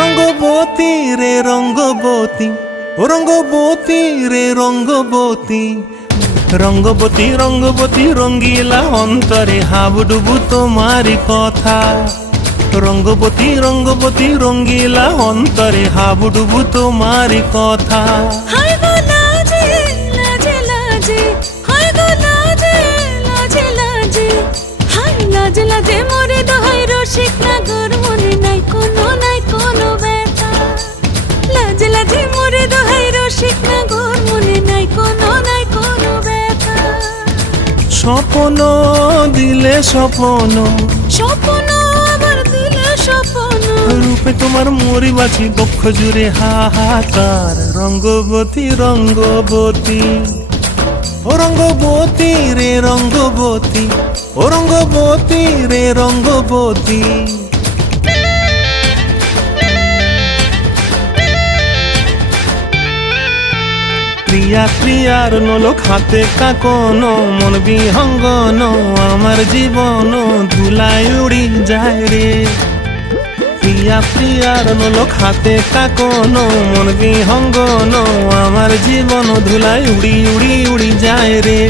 রঙ্গবতী রে রঙ্গবতী, ও রঙ্গবতী রে রঙ্গবতী, রঙ্গবতী রঙ্গবতী রঙ্গিলা অন্তরে হাবুডুবু তোমারি কথা। রঙ্গবতী রঙ্গবতী রঙ্গিলা অন্তরে হাবুডুবু তোমারি কথা। হায় গো লাজে লাজে লাজে, হায় গো লাজে লাজে লাজে, হায় লাজে লাজে মোরে দোহাই রসিক নাগর মনে নাই কোনো ব্যথা। লাজে লাজে মোরে দোহাই রসিক নাগর মনে নাই কোনো ব্যথা। স্বপ্ন দিলে স্বপ্ন, স্বপ্ন আবার দিলে স্বপ্ন, রূপে তোমার মরি বাছি বক্ষ জুড়ে হাহাকার। রঙ্গবতী রঙ্গবতী, ও রঙ্গবতী রে রঙ্গবতী, ও রঙ্গবতী রে রঙ্গবতী। প্রিয়া প্রিয়ার নলোক হাতে কাকন, মন বিহঙ্গন আমার জীবন ধুলায় উড়ি যায় রে। প্রিয়া প্রিয়ার নলোক হাতে কাকন, মন বিহঙ্গন আমার জীবন ধুলায় উড়ি উড়ি উড়ি যায় রে।